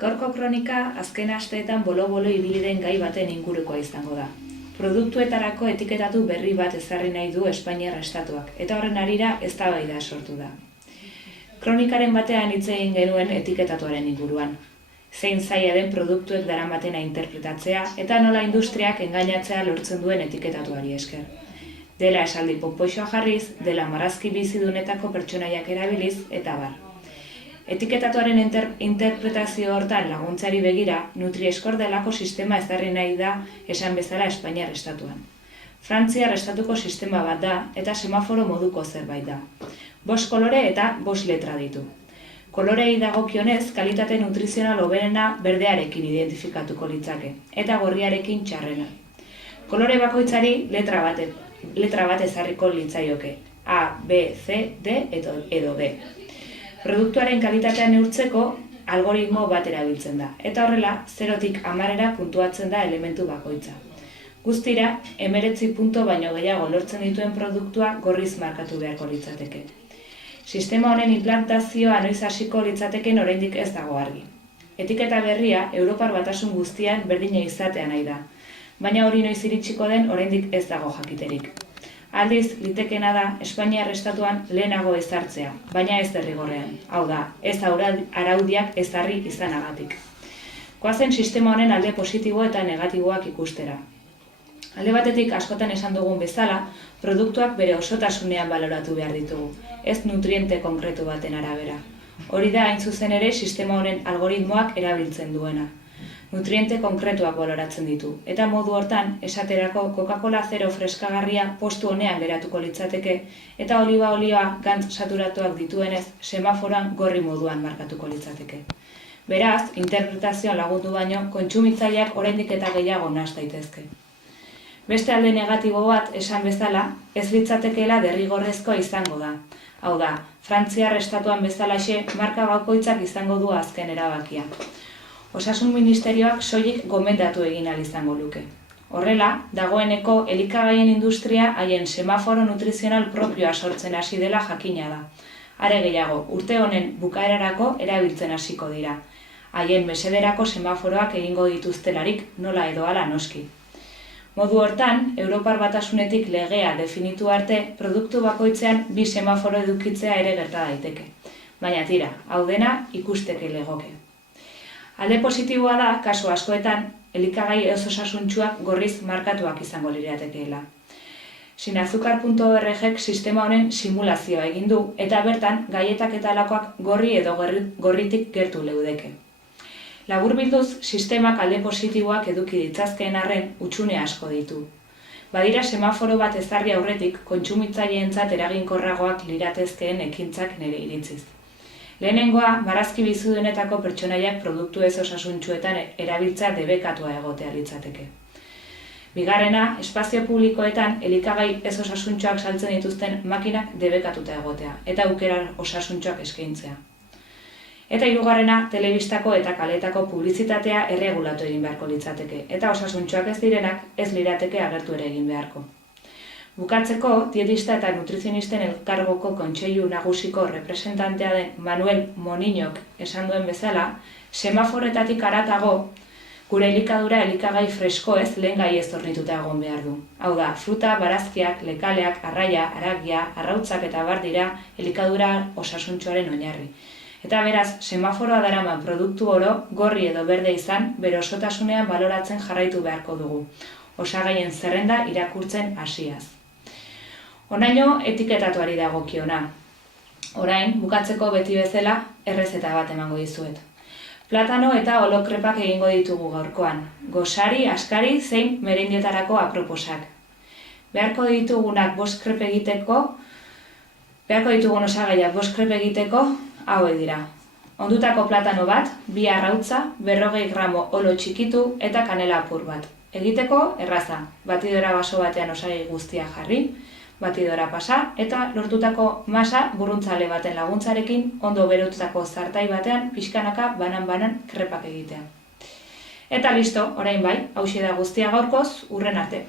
Gaurko kronika azken asteetan bolo-bolo ibili den gai baten ingurukoa izango da. Produktuetarako etiketatu berri bat ezarri nahi du Espainiar Estatuak, eta horren harira eztabaida sortu da. Kronikaren batean hitz egin genuen etiketatuaren inguruan. Zein zaila den produktuek daramatena interpretatzea eta nola industriak engainatzea lortzen duen etiketatuari esker. Dela esaldi ponpoixoa jarriz, dela marrazki bizidunetako pertsonaiak erabiliz, eta bar. Etiketatuaren interpretazio hortan laguntzari begira, Nutri-Score delako sistema ezarri nahi da esan bezala Espainiar Estatuan. Frantziar Estatuko sistema bat da eta semaforo moduko zerbait da. 5 kolore eta 5 letra ditu. Kolorei dagokionez, kalitate nutrizional hoberena berdearekin identifikatuko litzake, eta gorriarekin txarrena. Kolore bakoitzari letra bat ezarriko litzaioke, A, B, C, D edo D. Produktuaren kalitatea neurtzeko algoritmo bat erabiltzen da, eta horrela 0tik 10 puntuatzen da elementu bakoitza. Guztira, 19 puntu baino gehiago lortzen dituen produktua gorriz markatu beharko litzateke. Sistema honen implantazioa noiz hasiko litzateken oraindik ez dago argi. Etiketa berria Europar Batasun guztian berdina izatea nahi da, baina hori noiz iritsiko den oraindik ez dago jakiterik. Aldiz, litekeena da Espainiar Estatuan lehenago ezartzea, baina ez derrigorrean. Hau da, ez araudiak ezarri izanagatik. Goazen sistema honen alde positibo eta negatiboak ikustera. Alde batetik askotan esan dugun bezala, produktuak bere osotasunean baloratu behar ditugu, ez nutriente konkretu baten arabera. Hori da hain zuzen ere sistema honen algoritmoak erabiltzen duena. Nutriente konkretuak baloratzen ditu, eta modu hortan, esaterako Coca-Cola zero freskagarria postu honean geratuko litzateke, eta oliba olioa gantz saturatuak dituenez, semaforoan gorri moduan markatuko litzateke. Beraz, interpretazioa lagundu baino, kontsumitzaileak oraindik eta gehiago nahas daitezke. Beste alde negatibo bat, esan bezala, ez litzatekeela derrigorrezkoa izango da. Hau da, Frantziar Estatuan bezalaxe marka bakoitzak izango du azken erabakia. Osasun Ministerioak soilik gomendatu egin ahal izango luke. Horrela, dagoeneko elikagaien industria haien semaforo nutrizional propioa sortzen hasi dela jakina da. Are gehiago, urte honen bukaerarako erabiltzen hasiko dira. Haien mesederako semaforoak egingo dituztelarik nola edo hala noski. Modu hortan, Europar Batasunetik legea definitu arte, produktu bakoitzean 2 semaforo edukitzea ere gerta daiteke. Baina tira, hau dena ikusteke legoke. Alde positiboa da, kasu askoetan, elikagai ez osasuntsuak gorriz markatuak izango liratekeela. Sinazukar.orgek sistema honen simulazioa egin du, eta bertan gaietak eta alakoak gorri edo gorritik gertu leudeke. Laburbilduz, sistemak alde positiboak eduki ditzazkeen arren hutsune asko ditu. Badira semaforo bat ezarri aurretik kontsumitzaileentzat eraginkorragoak liratezkeen ekintzak nire iritziz. Lehenengoa, marrazki bizidunetako pertsonaiak produktu ez osasuntsuetan erabiltza debekatua egotea litzateke. Bigarrena, espazio publikoetan elikagai ez osasuntsuak saltzen dituzten makinak debekatuta egotea, eta aukera osasuntsuak eskaintzea. Eta hirugarrena, telebistako eta kaletako publizitatea erregulatu egin beharko litzateke, eta osasuntsuak ez direnak ez lirateke agertu ere egin beharko. Bukatzeko, dietista eta nutrizionisten elkargoko kontseilu nagusiko representantea den Manuel Moniñok esan duen bezala, semaforetatik haratago, gure elikadura elikagai freskoez lehengai ez hornituta egon behar du. Hau da, fruta, barazkiak, lekaleak, arraia, haragia, arrautzak eta abar dira elikadura osasuntsuaren oinarri. Eta beraz, semaforoa daraman produktu oro, gorri edo berde izan, bere osotasunean baloratzen jarraitu beharko dugu. Osagaien zerrenda irakurtzen hasiaz. Honaino etiketatuari dagokiona. Orain, bukatzeko beti bezala, errezeta bat emango dizuet. Platano eta olokrepak egingo ditugu gaurkoan. Gosari, askari, zein merendietarako aproposak. Beharko ditugun osagaiak 5 krepe egiteko, hauek dira. Ondutako platano bat, 2 arrautza, 40 gramo olo txikitu eta kanela apur bat. Egiteko, erraza, batidora baso batean osagai guztia jarri, batidora pasa, eta lortutako masa burruntzale baten laguntzarekin ondo berotutako zartai batean pixkanaka banan-banan krepak egitea. Eta listo, orain bai, hauxe da guztia gaurkoz, hurren arte.